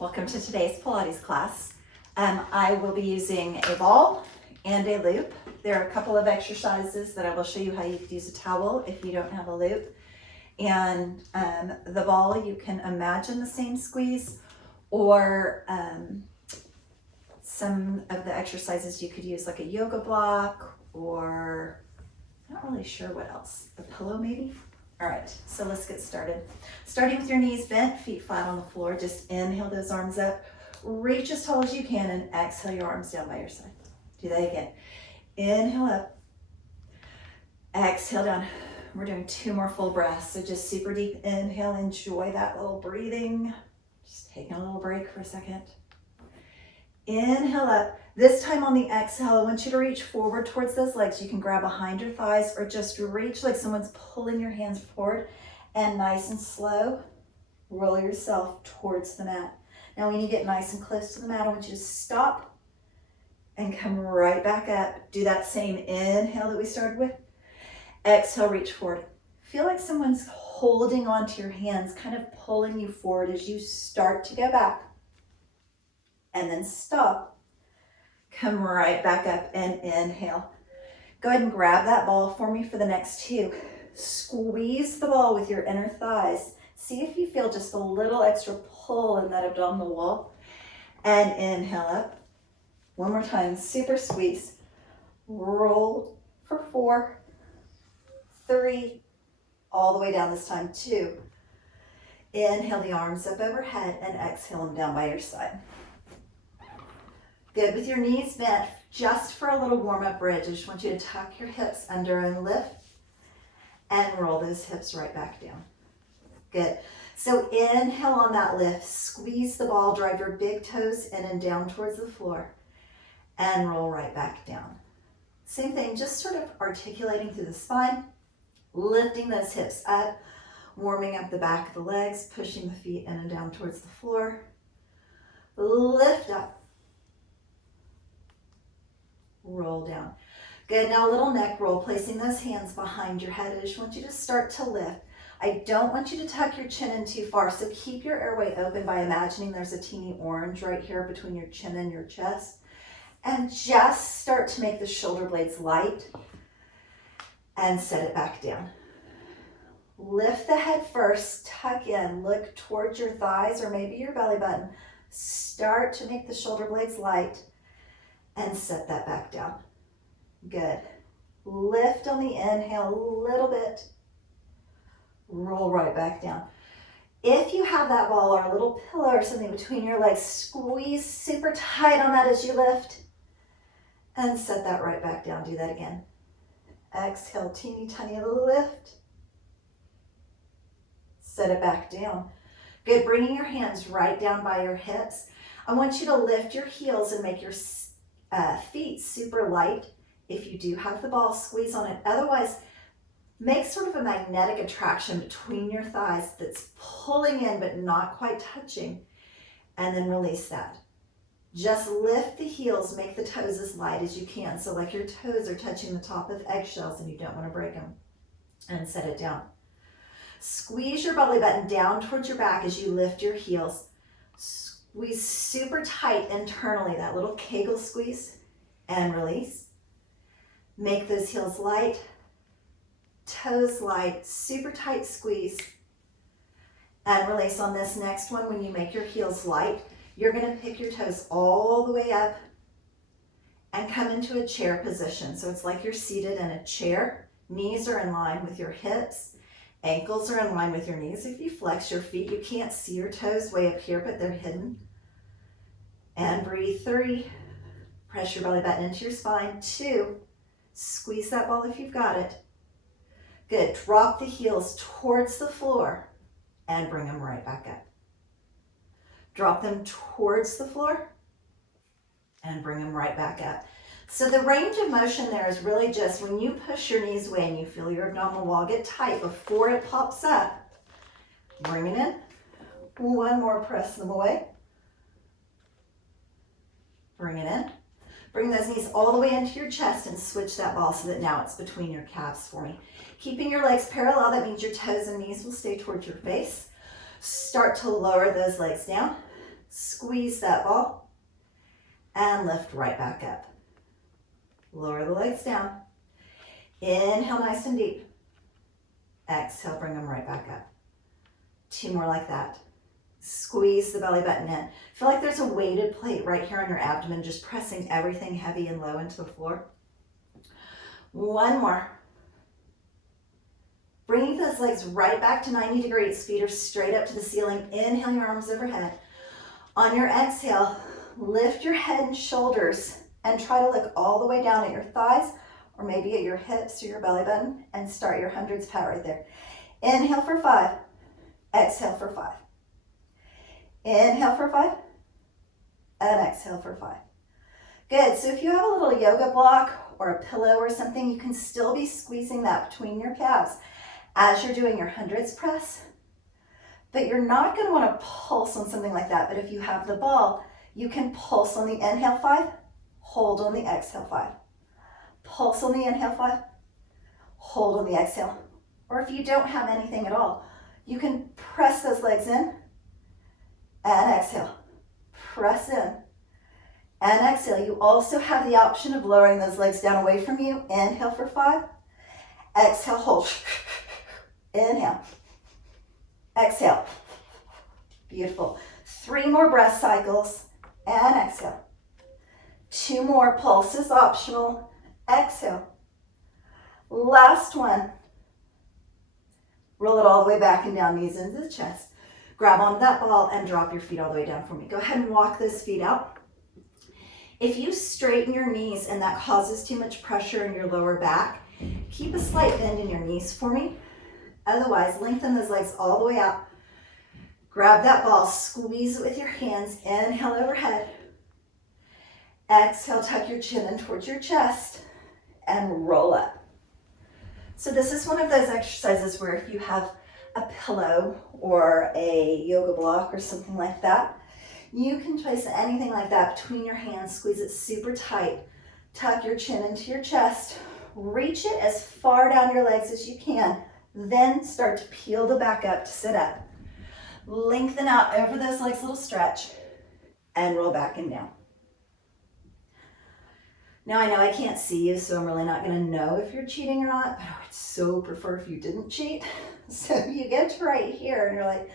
Welcome to today's Pilates class. I will be using a ball and a loop. There are a couple of exercises that I will show you how you could use a towel if you don't have a loop. And the ball, you can imagine the same squeeze, or some of the exercises you could use like a yoga block, or I'm not really sure what else, a pillow maybe? All right, so let's get started. Starting with your knees bent, feet flat on the floor, just inhale those arms up, reach as tall as you can, and exhale your arms down by your side. Do that again. Inhale up, exhale down. We're doing 2 more full breaths, so just super deep inhale, enjoy that little breathing. Just taking a little break for a second. Inhale up. This time on the exhale, I want you to reach forward towards those legs. You can grab behind your thighs or just reach like someone's pulling your hands forward, and nice and slow, roll yourself towards the mat. Now when you get nice and close to the mat, I want you to stop and come right back up. Do that same inhale that we started with. Exhale, reach forward. Feel like someone's holding onto your hands, kind of pulling you forward as you start to go back. And then stop. Come right back up and inhale. Go ahead and grab that ball for me for the next 2. Squeeze the ball with your inner thighs. See if you feel just a little extra pull in that abdominal wall. And inhale up. One more time, super squeeze. Roll for 4, 3, all the way down this time, 2. Inhale the arms up overhead and exhale them down by your side. Good, with your knees bent, just for a little warm-up bridge, I just want you to tuck your hips under and lift and roll those hips right back down. Good. So inhale on that lift, squeeze the ball, drive your big toes in and down towards the floor, and roll right back down. Same thing, just sort of articulating through the spine, lifting those hips up, warming up the back of the legs, pushing the feet in and down towards the floor. Lift up. Roll down. Good, now a little neck roll, placing those hands behind your head. I just want you to start to lift. I don't want you to tuck your chin in too far, so keep your airway open by imagining there's a teeny orange right here between your chin and your chest. And just start to make the shoulder blades light and set it back down. Lift the head first, tuck in, look towards your thighs or maybe your belly button. Start to make the shoulder blades light and set that back down. Good. Lift on the inhale a little bit. Roll right back down. If you have that ball or a little pillow or something between your legs, squeeze super tight on that as you lift and set that right back down. Do that again. Exhale, teeny tiny lift. Set it back down. Good, bringing your hands right down by your hips. I want you to lift your heels and make your feet super light. If you do have the ball, squeeze on it. Otherwise, make sort of a magnetic attraction between your thighs that's pulling in but not quite touching, and then release that. Just lift the heels, make the toes as light as you can, so like your toes are touching the top of eggshells and you don't want to break them, and set it down. Squeeze your belly button down towards your back as you lift your heels. Squeeze super tight internally, that little Kegel squeeze, and release. Make those heels light, toes light, super tight squeeze, and release on this next one. When you make your heels light, you're going to pick your toes all the way up and come into a chair position. So it's like you're seated in a chair. Knees are in line with your hips. Ankles are in line with your knees. If you flex your feet, you can't see your toes way up here, but they're hidden. And breathe. 3. Press your belly button into your spine. 2. Squeeze that ball if you've got it. Good. Drop the heels towards the floor and bring them right back up. Drop them towards the floor and bring them right back up. So the range of motion there is really just when you push your knees away and you feel your abdominal wall get tight before it pops up, bring it in. 1 more, press them away. Bring it in. Bring those knees all the way into your chest and switch that ball so that now it's between your calves for me. Keeping your legs parallel, that means your toes and knees will stay towards your face. Start to lower those legs down. Squeeze that ball and lift right back up. Lower the legs down. Inhale nice and deep. Exhale, bring them right back up. 2 more like that. Squeeze the belly button in. Feel like there's a weighted plate right here on your abdomen, just pressing everything heavy and low into the floor. 1 more. Bringing those legs right back to 90 degrees. Feet are straight up to the ceiling. Inhale your arms overhead. On your exhale, lift your head and shoulders and try to look all the way down at your thighs or maybe at your hips or your belly button and start your hundreds pat right there. Inhale for 5. Exhale for 5. Inhale for 5. And exhale for 5. Good. So if you have a little yoga block or a pillow or something, you can still be squeezing that between your calves as you're doing your hundreds press. But you're not going to want to pulse on something like that. But if you have the ball, you can pulse on the inhale 5, hold on the exhale 5. Pulse on the inhale 5, hold on the exhale. Or if you don't have anything at all, you can press those legs in and exhale. Press in and exhale. You also have the option of lowering those legs down away from you. Inhale for 5, exhale, hold. Inhale. Exhale. Beautiful. 3 more breath cycles and exhale. 2 more pulses, optional. Exhale. Last one. Roll it all the way back and down, knees into the chest. Grab onto that ball and drop your feet all the way down for me. Go ahead and walk those feet out. If you straighten your knees and that causes too much pressure in your lower back, keep a slight bend in your knees for me. Otherwise, lengthen those legs all the way out. Grab that ball, squeeze it with your hands. Inhale overhead. Exhale, tuck your chin in towards your chest and roll up. So this is one of those exercises where if you have a pillow or a yoga block or something like that, you can place anything like that between your hands, squeeze it super tight, tuck your chin into your chest, reach it as far down your legs as you can, then start to peel the back up to sit up. Lengthen out over those legs, little stretch, and roll back and down. Now I know I can't see you, so I'm really not going to know if you're cheating or not, but I would so prefer if you didn't cheat. So you get to right here and you're like,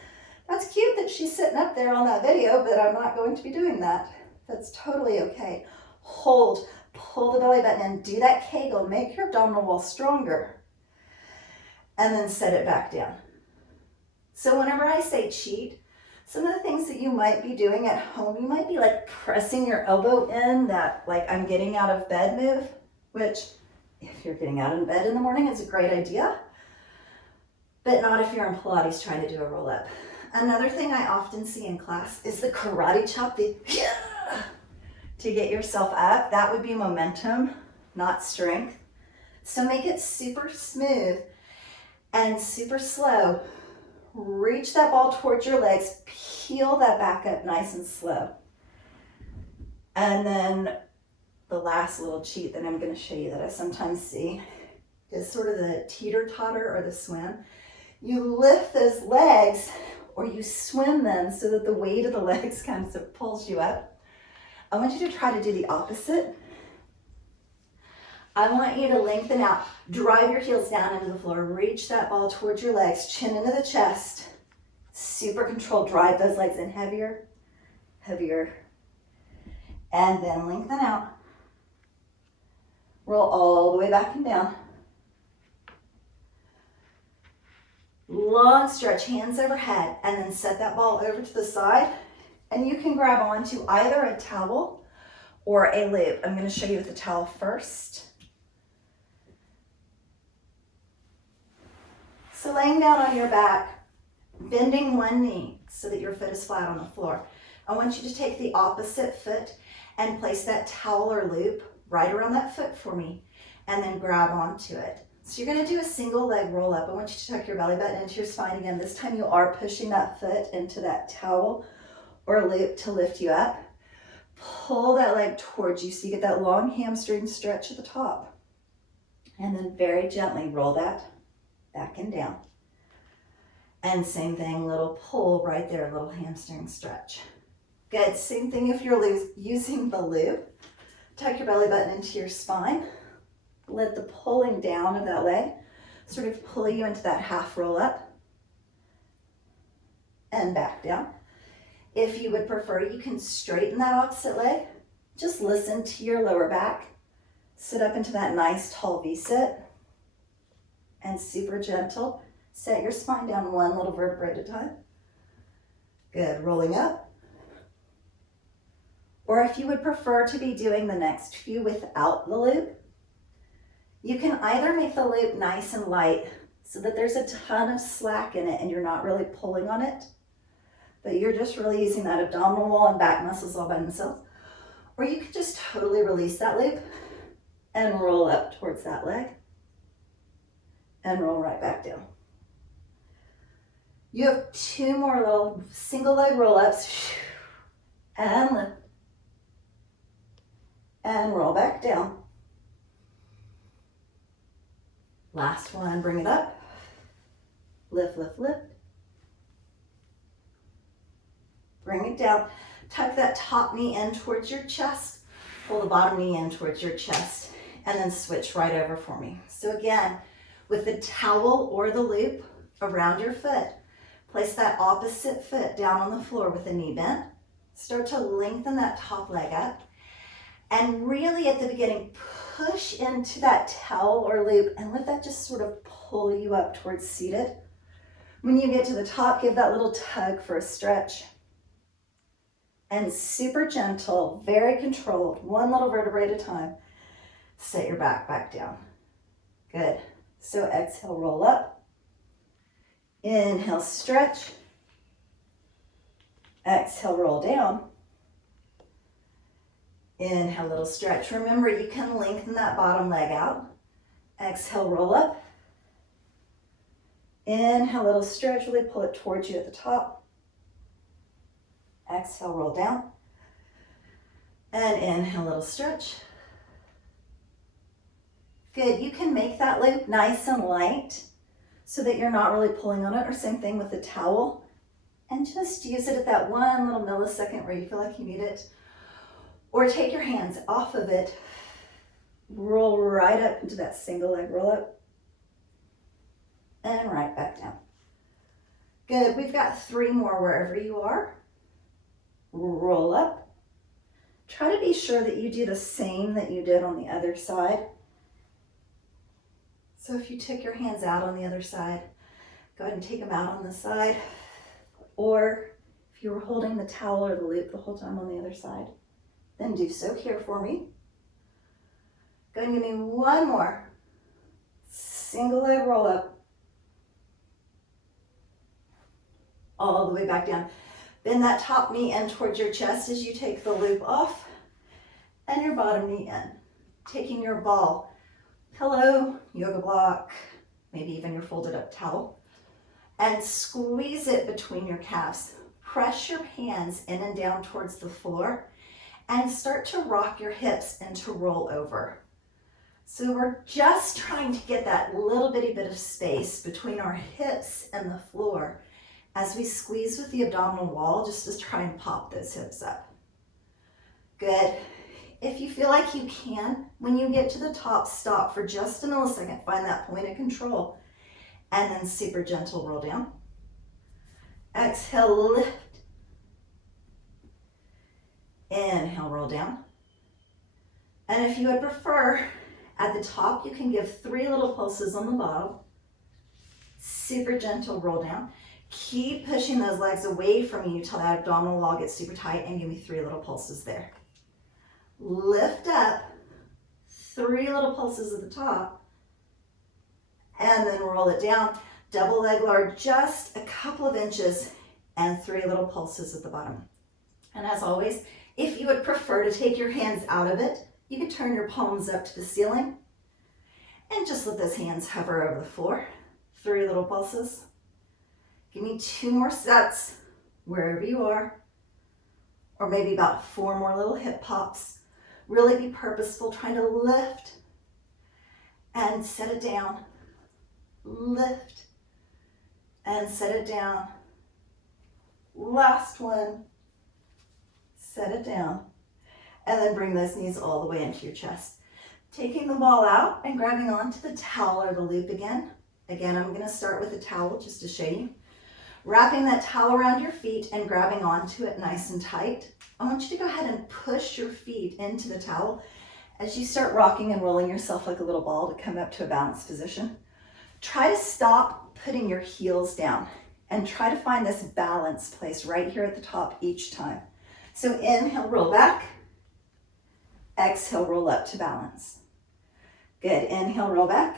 that's cute that she's sitting up there on that video, but I'm not going to be doing that. That's totally okay. Hold, pull the belly button in, do that Kegel, make your abdominal wall stronger, and then set it back down. So whenever I say cheat, some of the things that you might be doing at home, you might be like pressing your elbow in, that like I'm getting out of bed move, which if you're getting out of bed in the morning is a great idea, but not if you're in Pilates trying to do a roll up. Another thing I often see in class is the karate chop, the to get yourself up. That would be momentum, not strength. So make it super smooth and super slow. Reach that ball towards your legs, peel that back up nice and slow. And then the last little cheat that I'm going to show you that I sometimes see is sort of the teeter-totter or the swim. You lift those legs or you swim them so that the weight of the legs kind of pulls you up. I want you to try to do the opposite. I want you to lengthen out, drive your heels down into the floor, reach that ball towards your legs, chin into the chest, super controlled, drive those legs in heavier, heavier, and then lengthen out. Roll all the way back and down. Long stretch, hands overhead, and then set that ball over to the side, and you can grab onto either a towel or a loop. I'm going to show you with the towel first. So laying down on your back, bending one knee so that your foot is flat on the floor. I want you to take the opposite foot and place that towel or loop right around that foot for me, and then grab onto it. So you're going to do a single leg roll up. I want you to tuck your belly button into your spine again. This time you are pushing that foot into that towel or loop to lift you up. Pull that leg towards you so you get that long hamstring stretch at the top. And then very gently roll that back and down. And same thing, little pull right there, little hamstring stretch. Good, same thing if you're using the loop. Tuck your belly button into your spine. Let the pulling down of that leg sort of pull you into that half roll up and back down. If you would prefer, you can straighten that opposite leg. Just listen to your lower back. Sit up into that nice tall V-sit. And super gentle, set your spine down one little vertebrae at a time. Good, rolling up. Or if you would prefer to be doing the next few without the loop, you can either make the loop nice and light so that there's a ton of slack in it and you're not really pulling on it, but you're just really using that abdominal wall and back muscles all by themselves. Or you could just totally release that loop and roll up towards that leg and roll right back down. You have 2 more little single leg roll-ups and lift and roll back down. Last one, bring it up. Lift, lift, lift. Bring it down. Tuck that top knee in towards your chest. Pull the bottom knee in towards your chest. And then switch right over for me. So again, with the towel or the loop around your foot, place that opposite foot down on the floor with the knee bent. Start to lengthen that top leg up. And really at the beginning, push into that towel or loop and let that just sort of pull you up towards seated. When you get to the top, give that little tug for a stretch. And super gentle, very controlled, one little vertebrae at a time. Set your back down. Good. So exhale, roll up. Inhale, stretch. Exhale, roll down. Inhale, little stretch. Remember, you can lengthen that bottom leg out. Exhale, roll up. Inhale, little stretch. Really pull it towards you at the top. Exhale, roll down. And inhale, little stretch. Good. You can make that loop nice and light so that you're not really pulling on it, or same thing with the towel. And just use it at that one little millisecond where you feel like you need it. Or take your hands off of it, roll right up into that single leg roll up, and right back down. Good, we've got 3 more wherever you are. Roll up. Try to be sure that you do the same that you did on the other side. So if you took your hands out on the other side, go ahead and take them out on the side. Or if you were holding the towel or the loop the whole time on the other side, then do so here for me. Go ahead and give me 1 more. Single leg roll up. All the way back down. Bend that top knee in towards your chest as you take the loop off. And your bottom knee in. Taking your ball, pillow, yoga block, maybe even your folded up towel. And squeeze it between your calves. Press your hands in and down towards the floor. And start to rock your hips into roll over. So we're just trying to get that little bitty bit of space between our hips and the floor as we squeeze with the abdominal wall, just to try and pop those hips up. Good. If you feel like you can, when you get to the top, stop for just a millisecond, find that point of control, and then super gentle roll down. Exhale, lift. Inhale, roll down. And if you would prefer, at the top, you can give 3 little pulses on the bottom. Super gentle roll down. Keep pushing those legs away from you till that abdominal wall gets super tight, and give me 3 little pulses there. Lift up, 3 little pulses at the top, and then roll it down. Double leg lower just a couple of inches, and 3 little pulses at the bottom. And as always, if you would prefer to take your hands out of it, you could turn your palms up to the ceiling and just let those hands hover over the floor. 3 little pulses. Give me 2 more sets wherever you are, or maybe about 4 more little hip pops. Really be purposeful, trying to lift and set it down. Lift and set it down. Last one. set it down, and then bring those knees all the way into your chest. Taking the ball out and grabbing onto the towel or the loop again. Again, I'm gonna start with a towel just to show you. Wrapping that towel around your feet and grabbing onto it nice and tight. I want you to go ahead and push your feet into the towel as you start rocking and rolling yourself like a little ball to come up to a balanced position. Try to stop putting your heels down and try to find this balanced place right here at the top each time. So inhale, roll back. Exhale, roll up to balance. Good, inhale, roll back.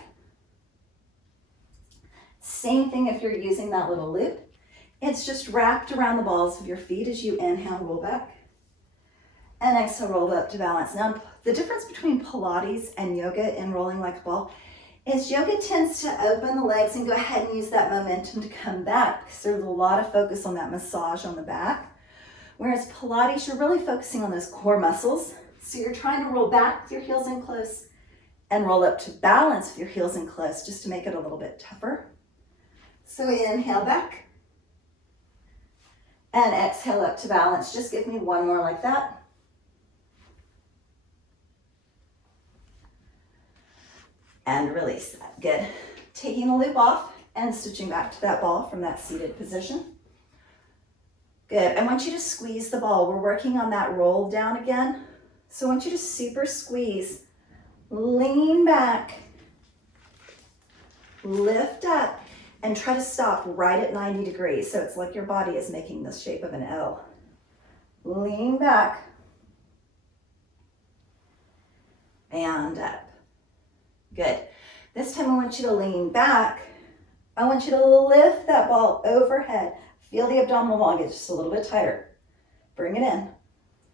Same thing if you're using that little loop. It's just wrapped around the balls of your feet as you inhale, roll back. And exhale, roll up to balance. Now, the difference between Pilates and yoga in rolling like a ball is yoga tends to open the legs and go ahead and use that momentum to come back because there's a lot of focus on that massage on the back. Whereas Pilates, you're really focusing on those core muscles. So you're trying to roll back with your heels in close and roll up to balance with your heels in close just to make it a little bit tougher. So inhale back and exhale up to balance. Just give me one more like that. And release that, good. Taking the loop off and switching back to that ball from that seated position. Good, I want you to squeeze the ball. We're working on that roll down again. So I want you to super squeeze, lean back, lift up, and try to stop right at 90 degrees. So it's like your body is making the shape of an L. Lean back and up. Good. This time I want you to lean back. I want you to lift that ball overhead. Feel the abdominal wall get just a little bit tighter. Bring it in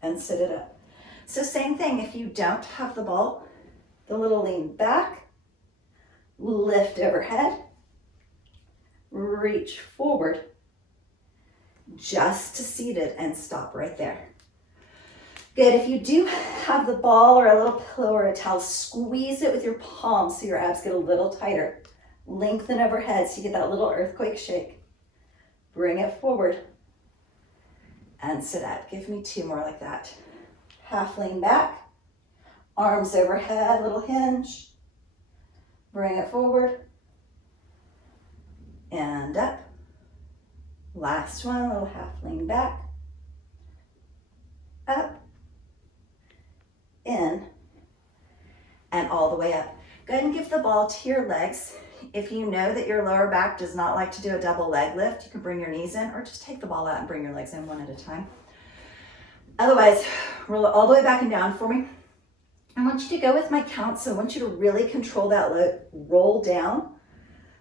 and sit it up. So same thing, if you don't have the ball, the little lean back, lift overhead, reach forward, just to seat it and stop right there. Good, if you do have the ball or a little pillow or a towel, squeeze it with your palms so your abs get a little tighter. Lengthen overhead so you get that little earthquake shake. Bring it forward and sit up. Give me two more like that. Half lean back, arms overhead, little hinge. Bring it forward and up. Last one, little half lean back, up, in, and all the way up. Go ahead and give the ball to your legs. If you know that your lower back does not like to do a double leg lift, you can bring your knees in or just take the ball out and bring your legs in one at a time. Otherwise, roll it all the way back and down for me. I want you to go with my count, so I want you to really control that roll down.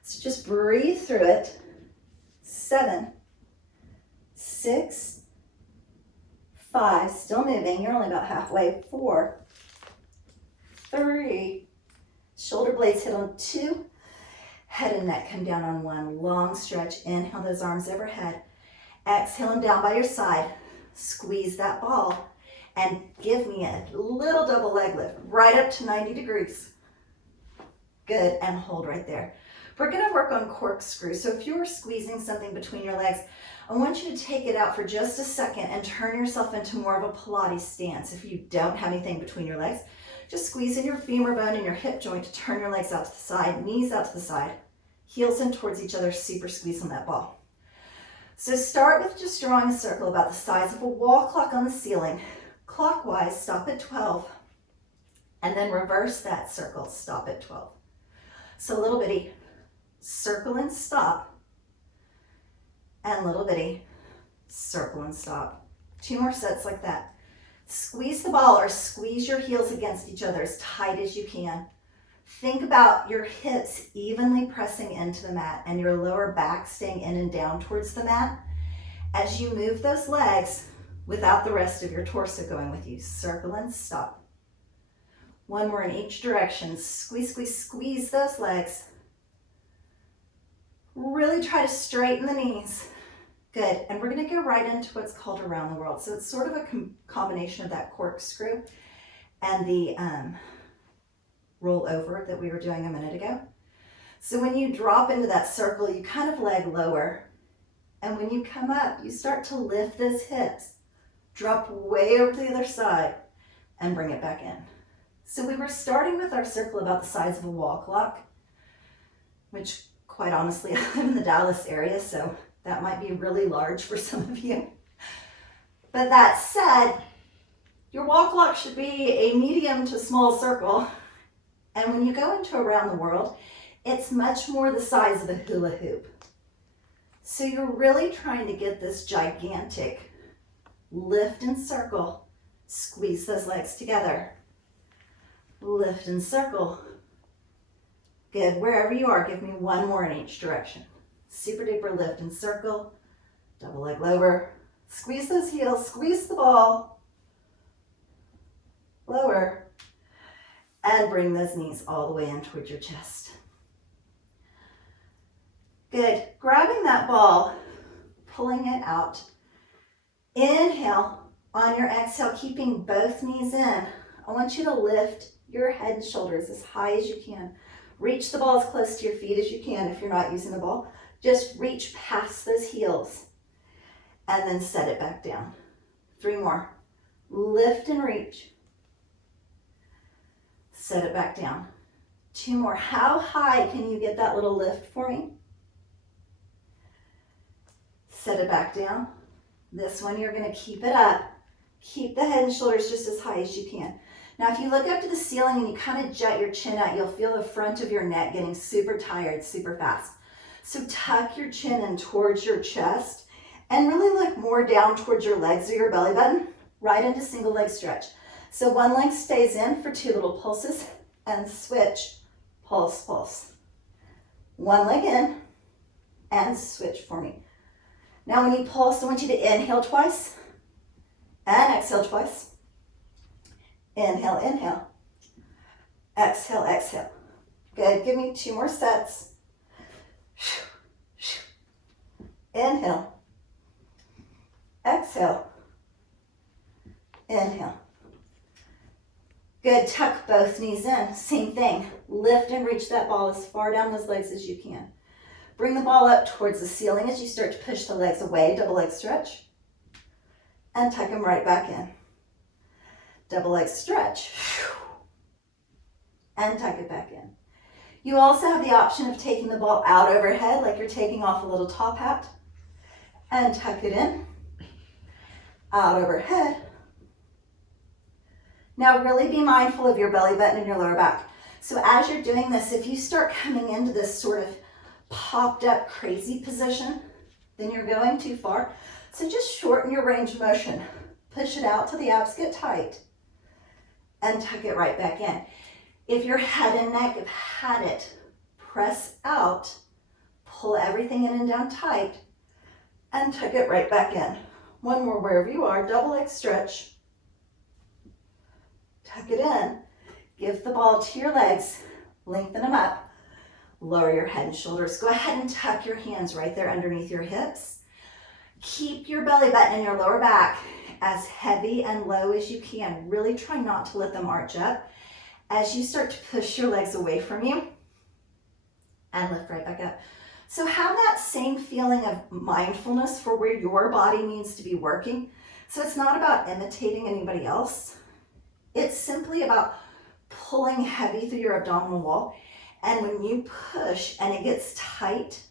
So just breathe through it. 7, 6, 5, still moving, you're only about halfway. 4, 3, shoulder blades hit on 2, head and neck come down on 1. Long stretch, inhale those arms overhead. Exhale them down by your side. Squeeze that ball and give me a little double leg lift right up to 90 degrees. Good, and hold right there. We're gonna work on corkscrew. So if you were squeezing something between your legs, I want you to take it out for just a second and turn yourself into more of a Pilates stance. If you don't have anything between your legs, just squeeze in your femur bone and your hip joint to turn your legs out to the side, knees out to the side, heels in towards each other, super squeeze on that ball. So start with just drawing a circle about the size of a wall clock on the ceiling. Clockwise, stop at 12, and then reverse that circle, stop at 12. So little bitty circle and stop, and little bitty circle and stop. 2 more sets like that. Squeeze the ball or squeeze your heels against each other as tight as you can. Think about your hips evenly pressing into the mat and your lower back staying in and down towards the mat as you move those legs without the rest of your torso going with you. Circle and stop. 1 more in each direction. Squeeze, squeeze, squeeze those legs. Really try to straighten the knees. Good, and we're gonna go right into what's called around the world. So it's sort of a combination of that corkscrew and the roll over that we were doing a minute ago. So when you drop into that circle, you kind of leg lower. And when you come up, you start to lift those hips drop way over to the other side, and bring it back in. So we were starting with our circle about the size of a wall clock, which quite honestly, I live in the Dallas area, so that might be really large for some of you. But that said, your wall clock should be a medium to small circle. And when you go into around the world, it's much more the size of a hula hoop. So you're really trying to get this gigantic lift and circle. Squeeze those legs together. Lift and circle. Good. Wherever you are, give me one more in each direction. Super duper lift and circle. Double leg lower. Squeeze those heels. Squeeze the ball. Lower. And bring those knees all the way in towards your chest. Good. Grabbing that ball, pulling it out. Inhale. On your exhale, keeping both knees in. I want you to lift your head and shoulders as high as you can. Reach the ball as close to your feet as you can if you're not using the ball. Just reach past those heels and then set it back down. 3 more. Lift and reach. Set it back down. 2 more. How high can you get that little lift for me? Set it back down. This one you're going to keep it up. Keep the head and shoulders just as high as you can. Now if you look up to the ceiling and you kind of jut your chin out, you'll feel the front of your neck getting super tired super fast. So tuck your chin in towards your chest and really look more down towards your legs or your belly button, right into single leg stretch. So one leg stays in for 2 little pulses and switch, pulse, pulse. One leg in and switch for me. Now when you pulse, I want you to inhale twice and exhale twice. Inhale, inhale. Exhale, exhale. Good. Give me 2 more sets. Inhale. Exhale. Inhale. Good. Tuck both knees in. Same thing. Lift and reach that ball as far down those legs as you can. Bring the ball up towards the ceiling as you start to push the legs away. Double leg stretch. And tuck them right back in. Double leg stretch. And tuck it back in. You also have the option of taking the ball out overhead like you're taking off a little top hat. And tuck it in. Out overhead. Now really be mindful of your belly button and your lower back. So as you're doing this, if you start coming into this sort of popped up crazy position, then you're going too far. So just shorten your range of motion. Push it out till the abs get tight. And tuck it right back in. If your head and neck have had it, press out, pull everything in and down tight, and tuck it right back in. One more wherever you are, double leg stretch. Tuck it in. Give the ball to your legs, lengthen them up, lower your head and shoulders. Go ahead and tuck your hands right there underneath your hips. Keep your belly button and your lower back as heavy and low as you can. Really try not to let them arch up as you start to push your legs away from you and lift right back up. So have that same feeling of mindfulness for where your body needs to be working. So it's not about imitating anybody else. It's simply about pulling heavy through your abdominal wall. And when you push and it gets tight,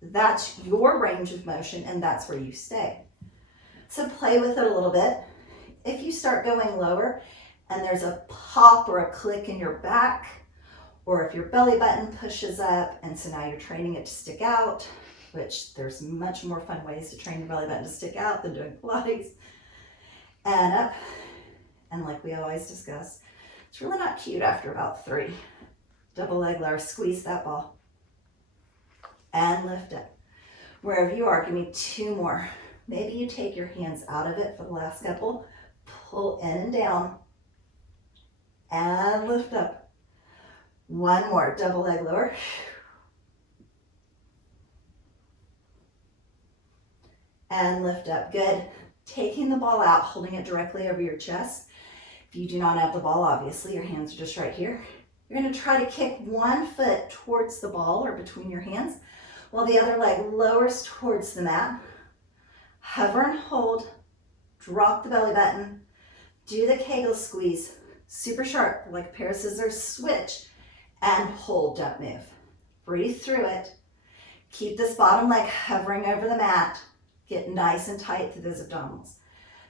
that's your range of motion and that's where you stay. So play with it a little bit. If you start going lower and there's a pop or a click in your back, or if your belly button pushes up and so now you're training it to stick out, which there's much more fun ways to train your belly button to stick out than doing Pilates, and up, and like we always discuss, it's really not cute after about 3. Double leg lower, squeeze that ball, and lift up. Wherever you are, give me 2 more. Maybe you take your hands out of it for the last couple, pull in and down, and lift up. 1 more, double leg lower. And lift up, good. Taking the ball out, holding it directly over your chest. If you do not have the ball, obviously your hands are just right here. You're gonna try to kick 1 foot towards the ball or between your hands, while the other leg lowers towards the mat. Hover and hold, drop the belly button, do the Kegel squeeze, super sharp, like a pair of scissors, switch, and hold, don't move. Breathe through it. Keep this bottom leg hovering over the mat. Get nice and tight through those abdominals.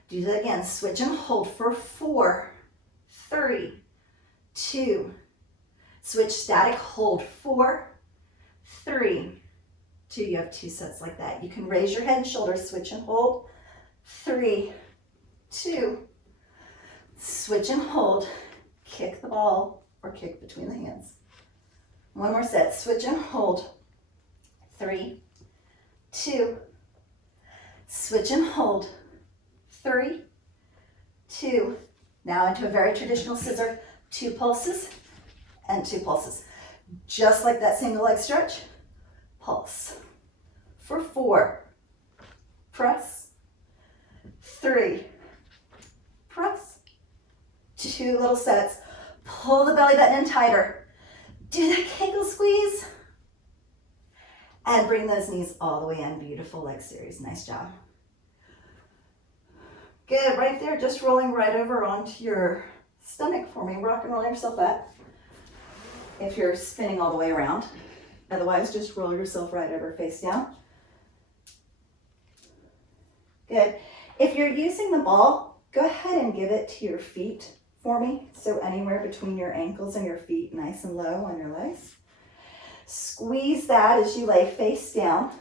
Do that again, switch and hold for 4, 3, 2, switch, static, hold, 4, 3, 2, you have 2 sets like that. You can raise your head and shoulders, switch and hold, 3, 2, switch and hold, kick the ball or kick between the hands. One more set, switch and hold, 3, 2, switch and hold, 3, 2, now into a very traditional scissor, 2 pulses and 2 pulses. Just like that single leg stretch, pulse. For 4, press, 3, press, 2 little sets. Pull the belly button in tighter. Do that Kegel squeeze. And bring those knees all the way in. Beautiful leg series. Nice job. Good, right there, just rolling right over onto your stomach for me. Rock and roll yourself up if you're spinning all the way around. Otherwise, just roll yourself right over face down. Good. If you're using the ball, go ahead and give it to your feet for me. So anywhere between your ankles and your feet, nice and low on your legs. Squeeze that as you lay face down.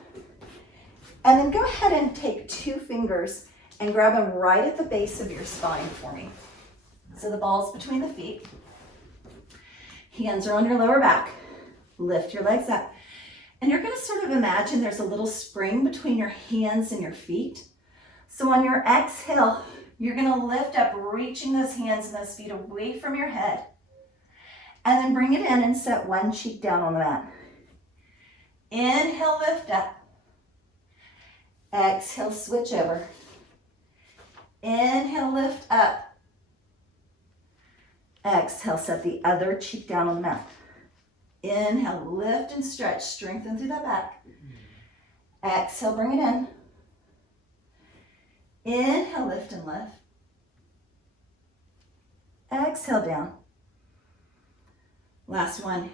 And then go ahead and take 2 fingers and grab them right at the base of your spine for me. So the ball's between the feet. Hands are on your lower back. Lift your legs up. And you're going to sort of imagine there's a little spring between your hands and your feet. So on your exhale, you're going to lift up, reaching those hands and those feet away from your head. And then bring it in and set one cheek down on the mat. Inhale, lift up. Exhale, switch over. Inhale, lift up. Exhale, set the other cheek down on the mat. Inhale, lift and stretch, strengthen through that back. Exhale, bring it in. Inhale, lift and lift. Exhale, down. Last one.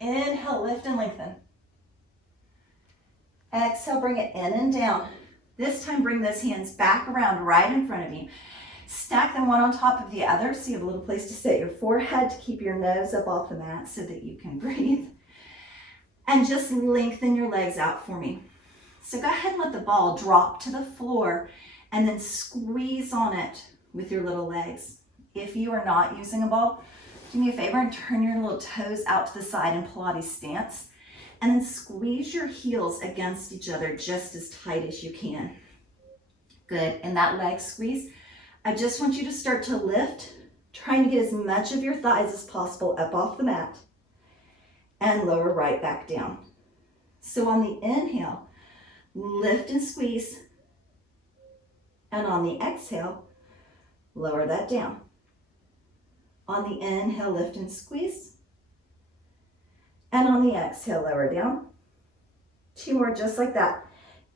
Inhale, lift and lengthen. Exhale, bring it in and down. This time, bring those hands back around right in front of you. Stack them one on top of the other so you have a little place to set your forehead to keep your nose up off the mat so that you can breathe. And just lengthen your legs out for me. So go ahead and let the ball drop to the floor and then squeeze on it with your little legs. If you are not using a ball, do me a favor and turn your little toes out to the side in Pilates stance. And then squeeze your heels against each other just as tight as you can. Good. And that leg squeeze, I just want you to start to lift, trying to get as much of your thighs as possible up off the mat and lower right back down. So on the inhale, lift and squeeze. And on the exhale, lower that down. On the inhale, lift and squeeze. And on the exhale, lower down. 2 more just like that.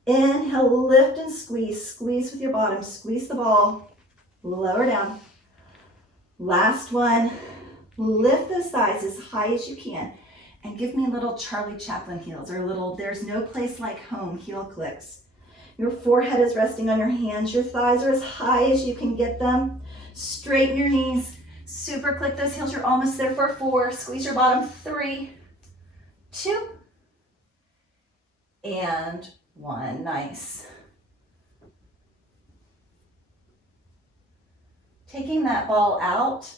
Inhale, lift and squeeze. Squeeze with your bottom. Squeeze the ball. Lower down. Last one. Lift those thighs as high as you can. And give me a little Charlie Chaplin heels, or a little there's no place like home heel clicks. Your forehead is resting on your hands. Your thighs are as high as you can get them. Straighten your knees. Super click those heels. You're almost there for 4. Squeeze your bottom. 3, 2, and 1. Nice. Taking that ball out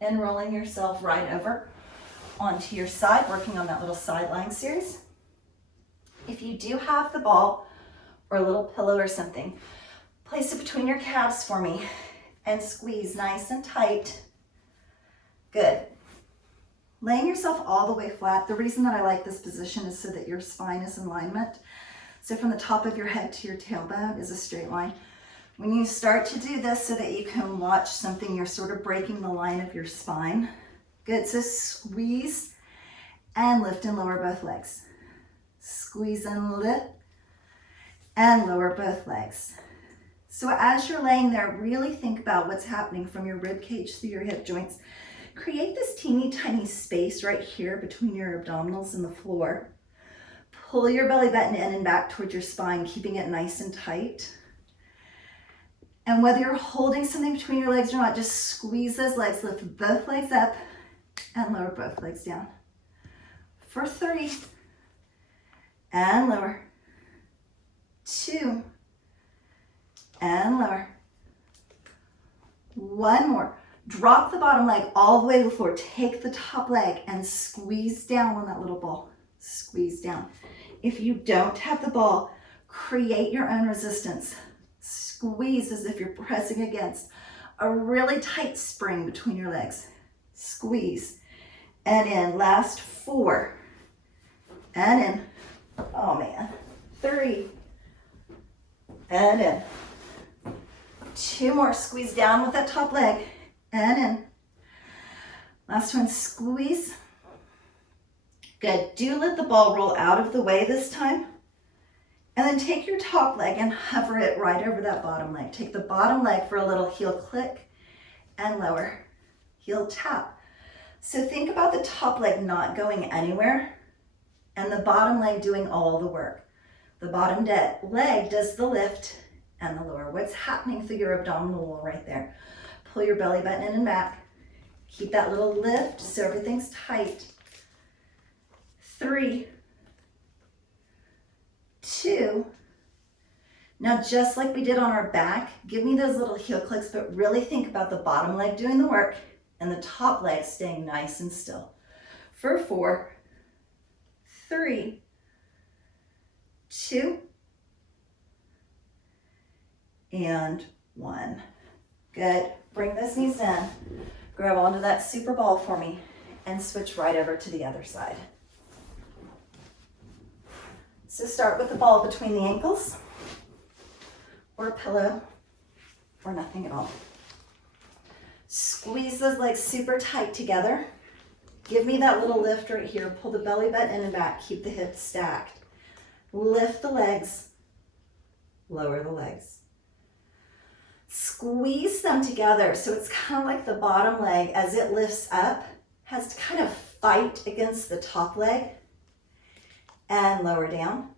and rolling yourself right over onto your side, working on that little side lying series. If you do have the ball or a little pillow or something, place it between your calves for me and squeeze nice and tight. Good. Laying yourself all the way flat. The reason that I like this position is so that your spine is in alignment. So from the top of your head to your tailbone is a straight line. When you start to do this so that you can watch something, you're sort of breaking the line of your spine. Good, so squeeze and lift and lower both legs. Squeeze and lift and lower both legs. So as you're laying there, really think about what's happening from your rib cage through your hip joints. Create this teeny tiny space right here between your abdominals and the floor. Pull your belly button in and back towards your spine, keeping it nice and tight. And whether you're holding something between your legs or not, just squeeze those legs, lift both legs up and lower both legs down. For 3, and lower. 2, and lower. 1 more. Drop the bottom leg all the way to the floor. Take the top leg and squeeze down on that little ball. Squeeze down. If you don't have the ball, create your own resistance. Squeeze as if you're pressing against a really tight spring between your legs. Squeeze and in. Last 4 and in. Oh man. 3 and in. 2 more. Squeeze down with that top leg and in. Last one. Squeeze. Good. Do let the ball roll out of the way this time. And then take your top leg and hover it right over that bottom leg. Take the bottom leg for a little heel click and lower. Heel tap. So think about the top leg not going anywhere and the bottom leg doing all the work. The bottom leg does the lift and the lower. What's happening through your abdominal wall right there? Pull your belly button in and back. Keep that little lift so everything's tight. 3, 2. Now, just like we did on our back, give me those little heel clicks, but really think about the bottom leg doing the work and the top leg staying nice and still. For 4, 3, 2, and 1. Good. Bring those knees in. Grab onto that super ball for me and switch right over to the other side. So start with the ball between the ankles, or a pillow, or nothing at all. Squeeze those legs super tight together. Give me that little lift right here. Pull the belly button in and back. Keep the hips stacked. Lift the legs, lower the legs. Squeeze them together so it's kind of like the bottom leg, as it lifts up, has to kind of fight against the top leg and lower down.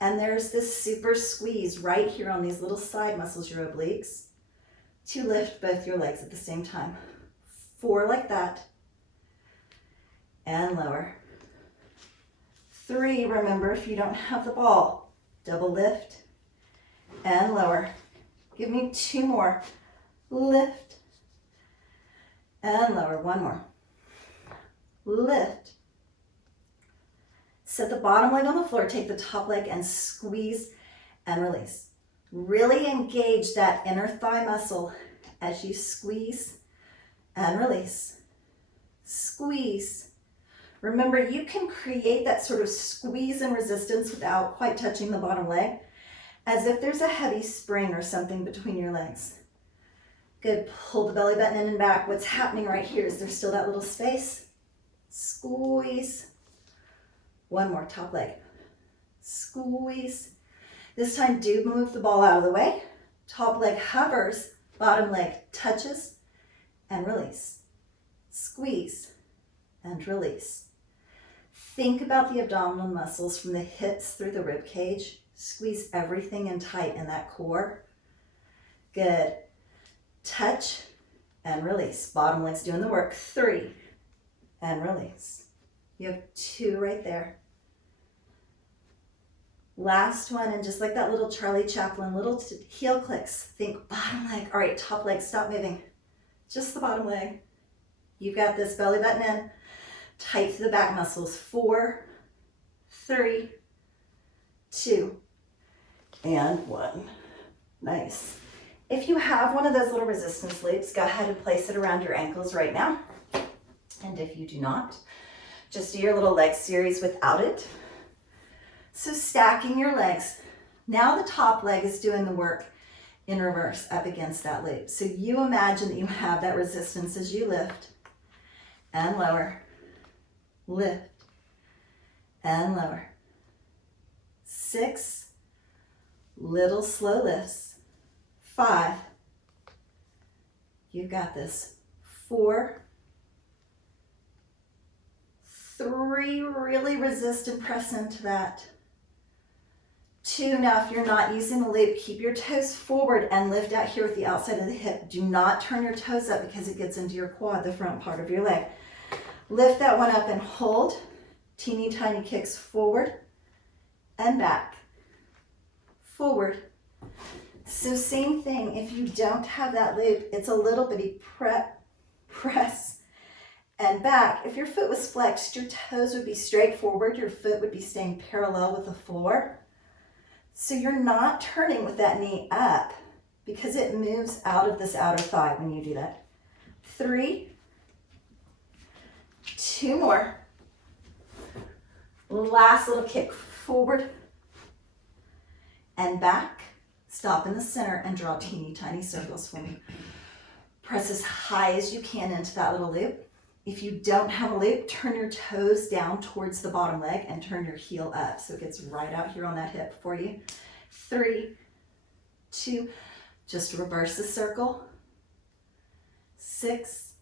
And there's this super squeeze right here on these little side muscles, your obliques, to lift both your legs at the same time. 4 like that, and lower. 3, remember, if you don't have the ball, double lift and lower. Give me 2 more. Lift and lower. 1 more. Lift. Set the bottom leg on the floor, take the top leg and squeeze and release. Really engage that inner thigh muscle as you squeeze and release. Squeeze. Remember, you can create that sort of squeeze and resistance without quite touching the bottom leg, as if there's a heavy spring or something between your legs. Good. Pull the belly button in and back. What's happening right here is there's still that little space. Squeeze. 1 more, top leg. Squeeze. This time, do move the ball out of the way. Top leg hovers, bottom leg touches, and release. Squeeze and release. Think about the abdominal muscles from the hips through the rib cage. Squeeze everything in tight in that core. Good. Touch and release. Bottom leg's doing the work. 3 and release. You have 2 right there. Last one, and just like that little Charlie Chaplin, little heel clicks. Think bottom leg. All right, top leg, stop moving. Just the bottom leg. You got this, belly button in. Tight through the back muscles. 4, 3, 2, and 1. Nice. If you have one of those little resistance loops, go ahead and place it around your ankles right now. And if you do not, just do your little leg series without it. So stacking your legs. Now the top leg is doing the work in reverse up against that loop. So you imagine that you have that resistance as you lift and lower, lift and lower. 6 little slow lifts. 5. You've got this. 4, 3, really resist and press into that. 2, now if you're not using the loop, keep your toes forward and lift out here with the outside of the hip. Do not turn your toes up because it gets into your quad, the front part of your leg. Lift that one up and hold. Teeny tiny kicks forward and back. Forward. So same thing, if you don't have that loop, it's a little bitty press and back. If your foot was flexed, your toes would be straight forward, your foot would be staying parallel with the floor. So you're not turning with that knee up because it moves out of this outer thigh when you do that. 3, 2 more. Last little kick forward and back. Stop in the center and draw teeny tiny circles for me. Press as high as you can into that little loop. If you don't have a loop, turn your toes down towards the bottom leg and turn your heel up so it gets right out here on that hip for you. 3, 2, just reverse the circle. 6,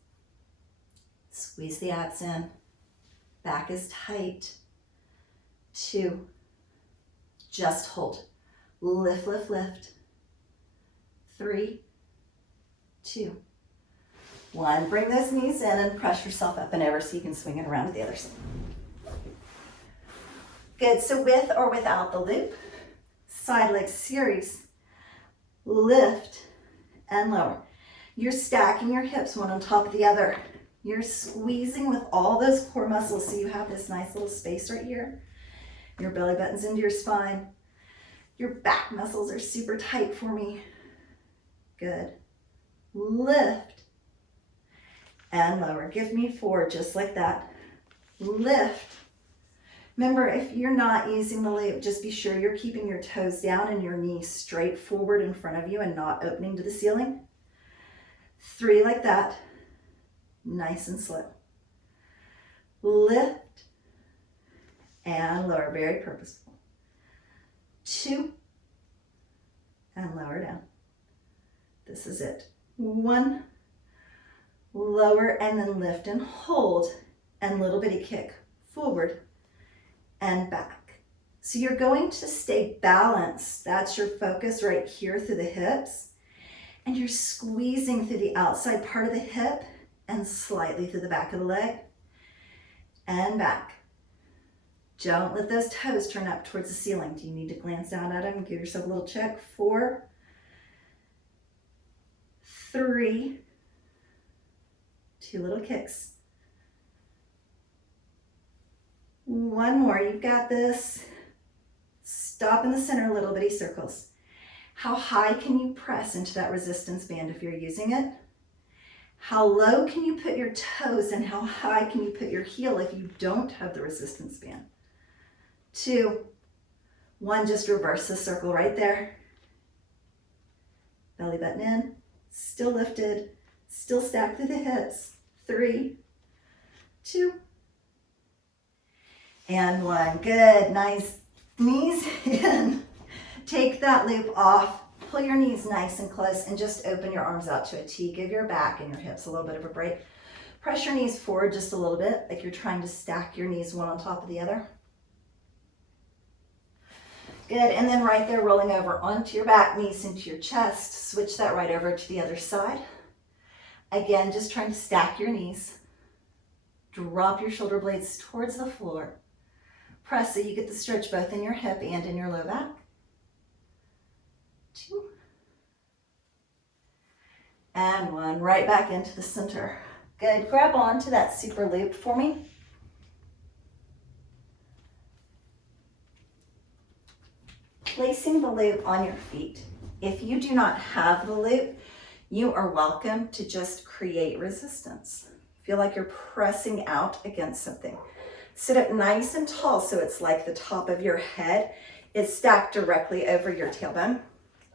squeeze the abs in. Back is tight. 2, just hold. Lift, lift, lift. 3, 2, 1. Bring those knees in and press yourself up and over so you can swing it around to the other side. Good, so with or without the loop, side leg series, lift and lower. You're stacking your hips one on top of the other. You're squeezing with all those core muscles so you have this nice little space right here. Your belly button's into your spine. Your back muscles are super tight for me. Good. Lift and lower. Give me 4, just like that. Lift. Remember, if you're not using the loop, just be sure you're keeping your toes down and your knees straight forward in front of you and not opening to the ceiling. 3 like that. Nice and slow. Lift and lower. Very purposeful. 2 and lower down. This is it. 1, lower and then lift and hold and little bitty kick forward and back. So you're going to stay balanced. That's your focus right here through the hips. And you're squeezing through the outside part of the hip and slightly through the back of the leg and back. Don't let those toes turn up towards the ceiling. Do you need to glance down at them and give yourself a little check? 4, 3, 2 little kicks. 1 more, you've got this. Stop in the center, little bitty circles. How high can you press into that resistance band if you're using it? How low can you put your toes and how high can you put your heel if you don't have the resistance band? 2, 1, just reverse the circle right there. Belly button in, still lifted, still stacked through the hips. 3, 2, and 1. Good, nice. Knees in. Take that loop off. Pull your knees nice and close and just open your arms out to a T. Give your back and your hips a little bit of a break. Press your knees forward just a little bit, like you're trying to stack your knees one on top of the other. Good, and then right there, rolling over onto your back, knees into your chest. Switch that right over to the other side. Again, just trying to stack your knees. Drop your shoulder blades towards the floor. Press so you get the stretch both in your hip and in your low back. 2. And 1, right back into the center. Good, grab onto that super loop for me. Placing the loop on your feet. If you do not have the loop, you are welcome to just create resistance. Feel like you're pressing out against something. Sit up nice and tall so it's like the top of your head is stacked directly over your tailbone.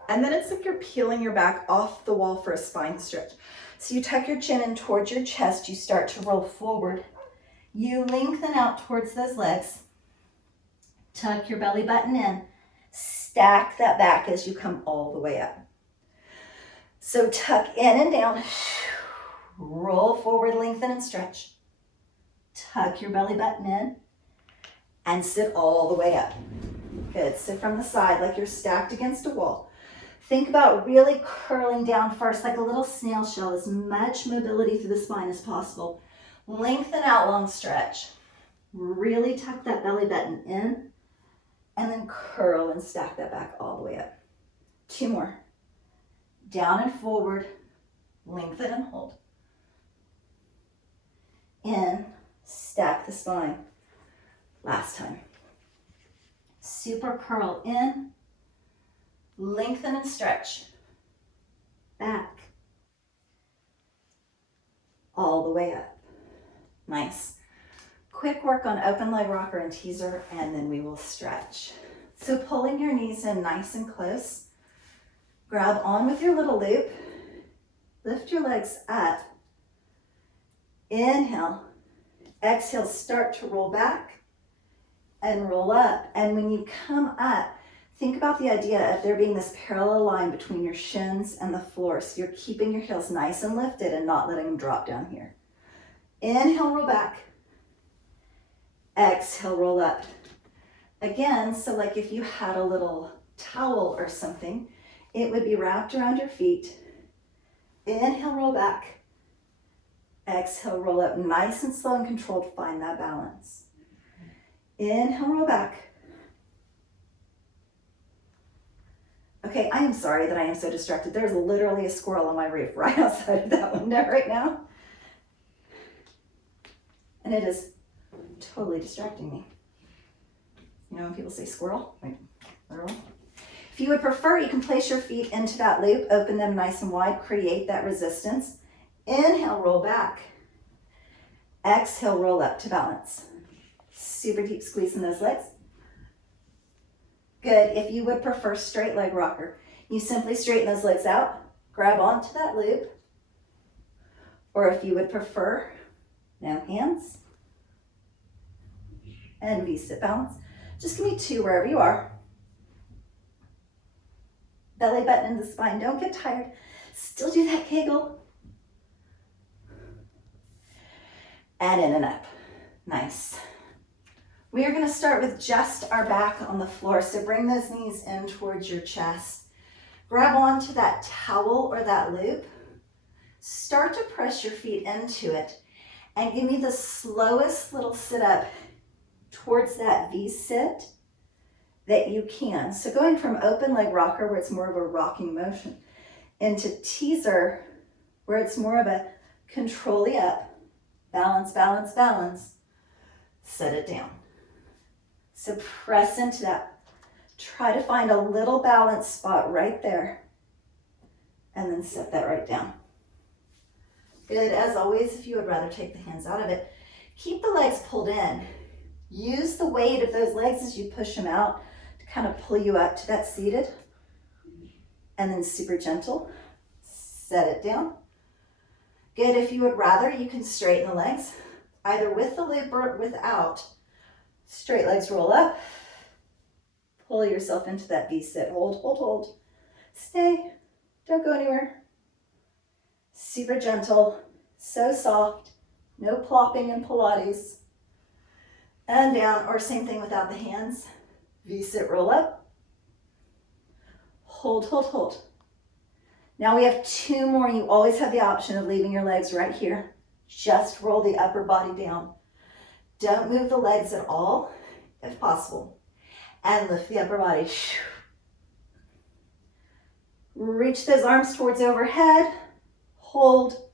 And then it's like you're peeling your back off the wall for a spine stretch. So you tuck your chin in towards your chest, you start to roll forward. You lengthen out towards those legs. Tuck your belly button in. Stack that back as you come all the way up. So tuck in and down, roll forward, lengthen and stretch. Tuck your belly button in and sit all the way up. Good, sit from the side like you're stacked against a wall. Think about really curling down first like a little snail shell, as much mobility through the spine as possible. Lengthen out, long stretch. Really tuck that belly button in and then curl and stack that back all the way up. 2 more. Down and forward, lengthen and hold. In, stack the spine. Last time. Super curl in, lengthen and stretch. Back. All the way up. Nice. Quick work on open leg rocker and teaser, and then we will stretch. So pulling your knees in nice and close. Grab on with your little loop. Lift your legs up. Inhale. Exhale, start to roll back and roll up. And when you come up, think about the idea of there being this parallel line between your shins and the floor. So you're keeping your heels nice and lifted and not letting them drop down here. Inhale, roll back. Exhale, roll up. Again, so like if you had a little towel or something, it would be wrapped around your feet. Inhale, roll back. Exhale, roll up. Nice and slow and controlled. Find that balance. Inhale, roll back. Okay, I am sorry that I am so distracted. There's literally a squirrel on my roof right outside of that window right now. And it is totally distracting me. You know when people say squirrel? Like, literally. If you would prefer, you can place your feet into that loop, open them nice and wide, create that resistance. Inhale, roll back. Exhale, roll up to balance. Super deep squeeze in those legs. Good. If you would prefer straight leg rocker, you simply straighten those legs out, grab onto that loop. Or if you would prefer, no hands, and V-sit balance. Just give me 2 wherever you are. Belly button in the spine. Don't get tired. Still do that giggle. And in and up. Nice. We are going to start with just our back on the floor. So bring those knees in towards your chest. Grab onto that towel or that loop. Start to press your feet into it. And give me the slowest little sit up towards that V-sit that you can. So going from open leg rocker, where it's more of a rocking motion, into teaser, where it's more of a control up, balance, balance, balance, set it down. So press into that. Try to find a little balance spot right there, and then set that right down. Good. As always, if you would rather take the hands out of it, keep the legs pulled in. Use the weight of those legs as you push them out to kind of pull you up to that seated. And then super gentle, set it down. Good. If you would rather, you can straighten the legs, either with the loop or without. Straight legs roll up. Pull yourself into that V-sit. Hold, hold, hold. Stay. Don't go anywhere. Super gentle. So soft. No plopping in Pilates. And down, or same thing without the hands. V-sit, roll up. Hold, hold, hold. Now we have 2 more. You always have the option of leaving your legs right here. Just roll the upper body down. Don't move the legs at all, if possible. And lift the upper body. Reach those arms towards overhead. Hold.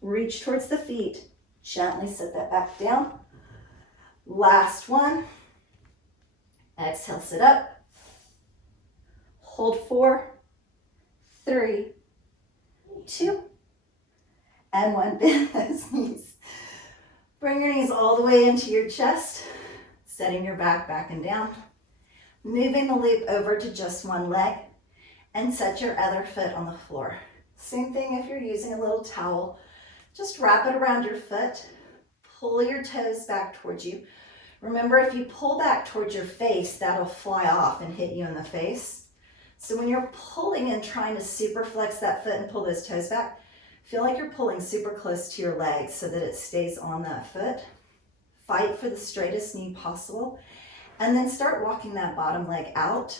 Reach towards the feet. Gently sit that back down. Last one. Exhale, sit up. Hold 4, 3, 2, and 1. Bend those knees. Bring your knees all the way into your chest, setting your back and down. Moving the loop over to just one leg, and set your other foot on the floor. Same thing if you're using a little towel. Just wrap it around your foot. Pull your toes back towards you. Remember, if you pull back towards your face, that'll fly off and hit you in the face. So when you're pulling and trying to super flex that foot and pull those toes back, feel like you're pulling super close to your leg so that it stays on that foot. Fight for the straightest knee possible. And then start walking that bottom leg out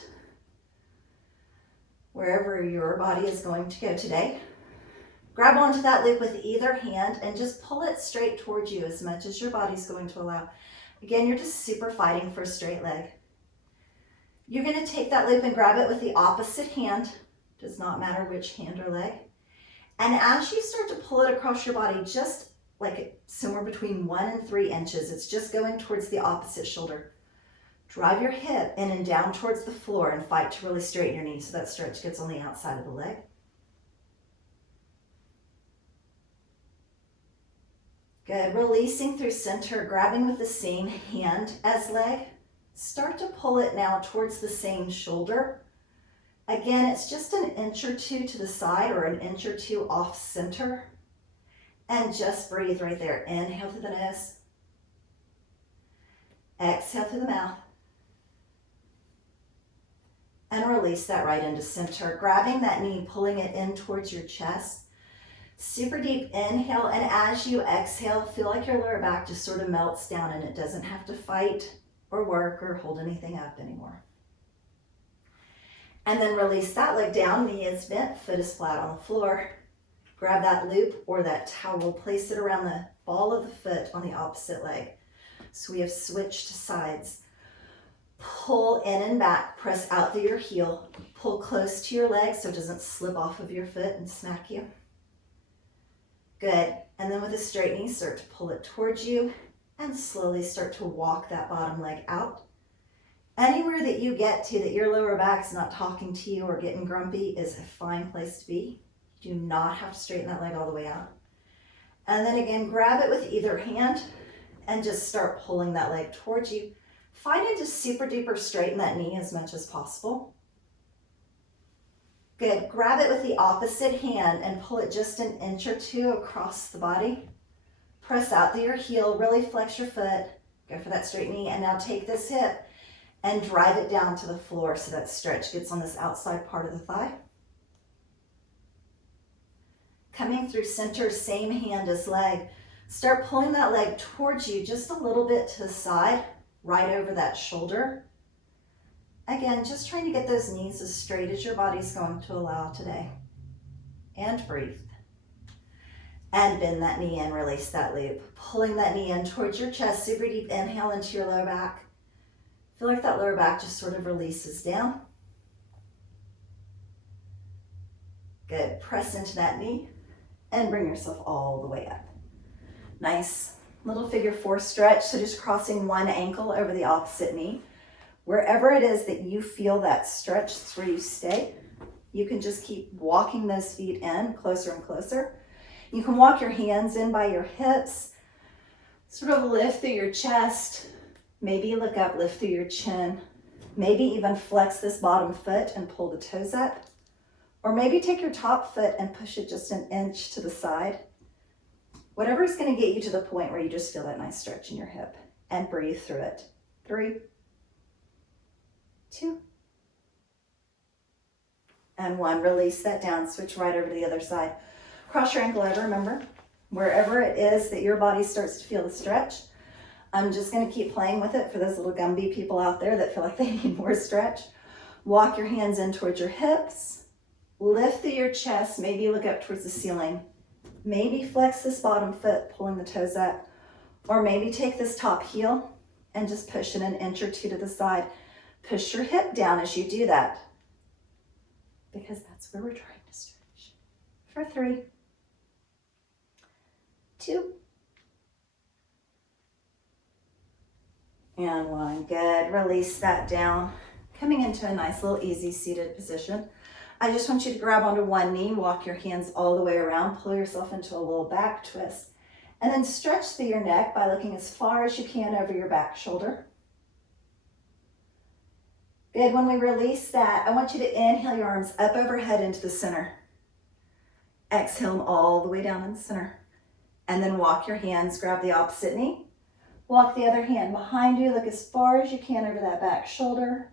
wherever your body is going to go today. Grab onto that loop with either hand and just pull it straight towards you as much as your body's going to allow. Again, you're just super fighting for a straight leg. You're going to take that loop and grab it with the opposite hand. Does not matter which hand or leg. And as you start to pull it across your body, just like somewhere between 1 and 3 inches, it's just going towards the opposite shoulder. Drive your hip in and down towards the floor and fight to really straighten your knee so that stretch gets on the outside of the leg. Good. Releasing through center, grabbing with the same hand as leg. Start to pull it now towards the same shoulder. Again, it's just an inch or two to the side or an inch or two off center. And just breathe right there. Inhale through the nose. Exhale through the mouth. And release that right into center. Grabbing that knee, pulling it in towards your chest. Super deep inhale, and as you exhale, feel like your lower back just sort of melts down and it doesn't have to fight or work or hold anything up anymore. And then release that leg down, knee is bent, foot is flat on the floor. Grab that loop or that towel, place it around the ball of the foot on the opposite leg. So we have switched sides. Pull in and back, press out through your heel, pull close to your leg so it doesn't slip off of your foot and smack you. Good. And then with a straight knee, start to pull it towards you and slowly start to walk that bottom leg out. Anywhere that you get to that your lower back's not talking to you or getting grumpy is a fine place to be. You do not have to straighten that leg all the way out. And then again, grab it with either hand and just start pulling that leg towards you. Find it to super duper straighten that knee as much as possible. Good. Grab it with the opposite hand and pull it just an inch or two across the body. Press out through your heel, really flex your foot. Go for that straight knee. And now take this hip and drive it down to the floor so that stretch gets on this outside part of the thigh. Coming through center, same hand as leg. Start pulling that leg towards you just a little bit to the side, right over that shoulder. Again, just trying to get those knees as straight as your body's going to allow today. And breathe. And bend that knee in, release that loop. Pulling that knee in towards your chest, super deep inhale into your lower back. Feel like that lower back just sort of releases down. Good. Press into that knee and bring yourself all the way up. Nice little figure 4 stretch. So just crossing one ankle over the opposite knee. Wherever it is that you feel that stretch, that's where you stay. You can just keep walking those feet in closer and closer. You can walk your hands in by your hips, sort of lift through your chest, maybe look up, lift through your chin, maybe even flex this bottom foot and pull the toes up, or maybe take your top foot and push it just an inch to the side. Whatever's going to get you to the point where you just feel that nice stretch in your hip, and breathe through it. 3, 2, and 1. Release that down, switch right over to the other side. Cross your ankle over, remember, wherever it is that your body starts to feel the stretch. I'm just going to keep playing with it for those little Gumby people out there that feel like they need more stretch. Walk your hands in towards your hips, lift through your chest, maybe look up towards the ceiling. Maybe flex this bottom foot, pulling the toes up, or maybe take this top heel and just push it an inch or two to the side. Push your hip down as you do that, because that's where we're trying to stretch. For 3, 2, and 1. Good. Release that down. Coming into a nice little easy seated position. I just want you to grab onto one knee, walk your hands all the way around, pull yourself into a little back twist, and then stretch through your neck by looking as far as you can over your back shoulder. Good. When we release that, I want you to inhale your arms up overhead into the center. Exhale them all the way down in the center. And then walk your hands, grab the opposite knee. Walk the other hand behind you. Look as far as you can over that back shoulder.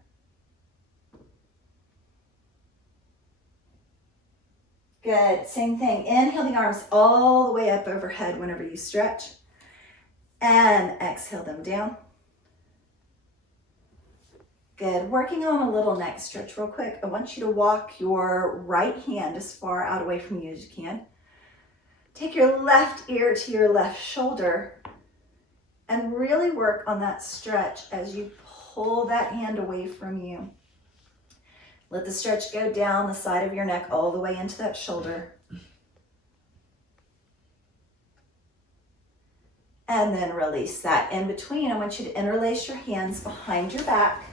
Good, same thing. Inhale the arms all the way up overhead whenever you stretch. And exhale them down. Good, working on a little neck stretch real quick. I want you to walk your right hand as far out away from you as you can. Take your left ear to your left shoulder and really work on that stretch as you pull that hand away from you. Let the stretch go down the side of your neck all the way into that shoulder. And then release that. In between, I want you to interlace your hands behind your back.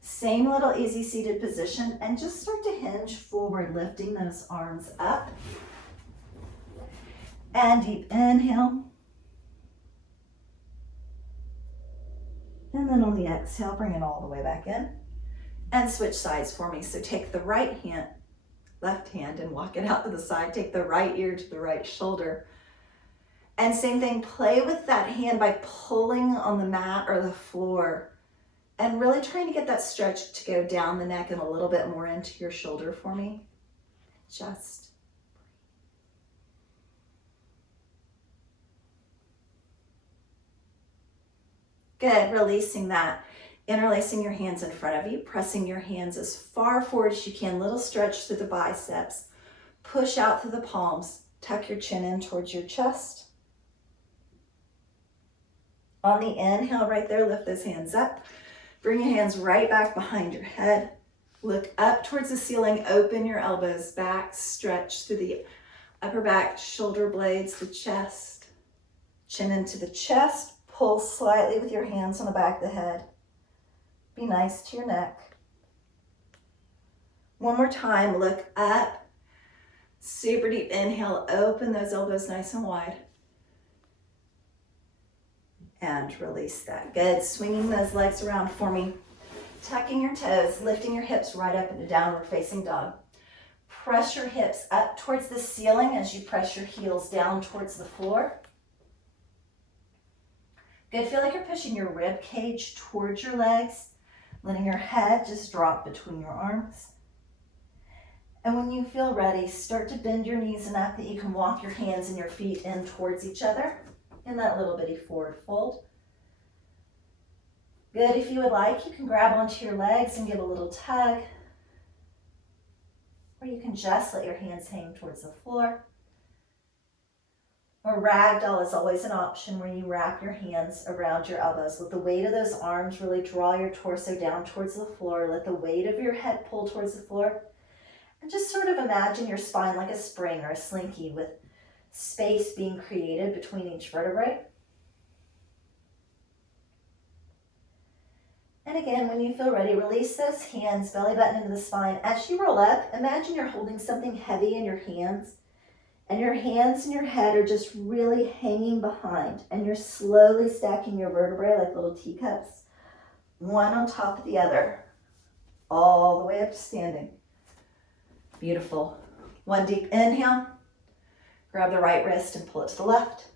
Same little easy seated position, and just start to hinge forward, lifting those arms up. And deep inhale. And then on the exhale, bring it all the way back in. And switch sides for me. So take the right hand, left hand, and walk it out to the side. Take the right ear to the right shoulder. And same thing, play with that hand by pulling on the mat or the floor. And really trying to get that stretch to go down the neck and a little bit more into your shoulder for me. Just good, releasing that. Interlacing your hands in front of you, pressing your hands as far forward as you can. Little stretch through the biceps. Push out through the palms. Tuck your chin in towards your chest. On the inhale right there, lift those hands up. Bring your hands right back behind your head. Look up towards the ceiling. Open your elbows back. Stretch through the upper back, shoulder blades, the chest. Chin into the chest. Pull slightly with your hands on the back of the head. Be nice to your neck. One more time, look up. Super deep inhale, open those elbows nice and wide. And release that. Good, swinging those legs around for me. Tucking your toes, lifting your hips right up into downward facing dog. Press your hips up towards the ceiling as you press your heels down towards the floor. Good, feel like you're pushing your rib cage towards your legs, letting your head just drop between your arms. And when you feel ready, start to bend your knees enough that you can walk your hands and your feet in towards each other in that little bitty forward fold. Good, if you would like, you can grab onto your legs and give a little tug. Or you can just let your hands hang towards the floor. Or ragdoll is always an option where you wrap your hands around your elbows. Let the weight of those arms really draw your torso down towards the floor. Let the weight of your head pull towards the floor. And just sort of imagine your spine like a spring or a slinky with space being created between each vertebrae. And again, when you feel ready, release those hands, belly button into the spine. As you roll up, imagine you're holding something heavy in your hands. And your hands and your head are just really hanging behind. And you're slowly stacking your vertebrae like little teacups, one on top of the other, all the way up to standing. Beautiful. One deep inhale. Grab the right wrist and pull it to the left.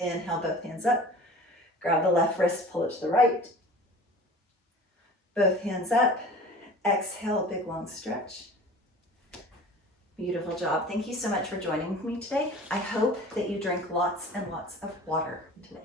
Inhale, both hands up. Grab the left wrist, pull it to the right. Both hands up. Exhale, big long stretch. Beautiful job. Thank you so much for joining me today. I hope that you drink lots and lots of water today.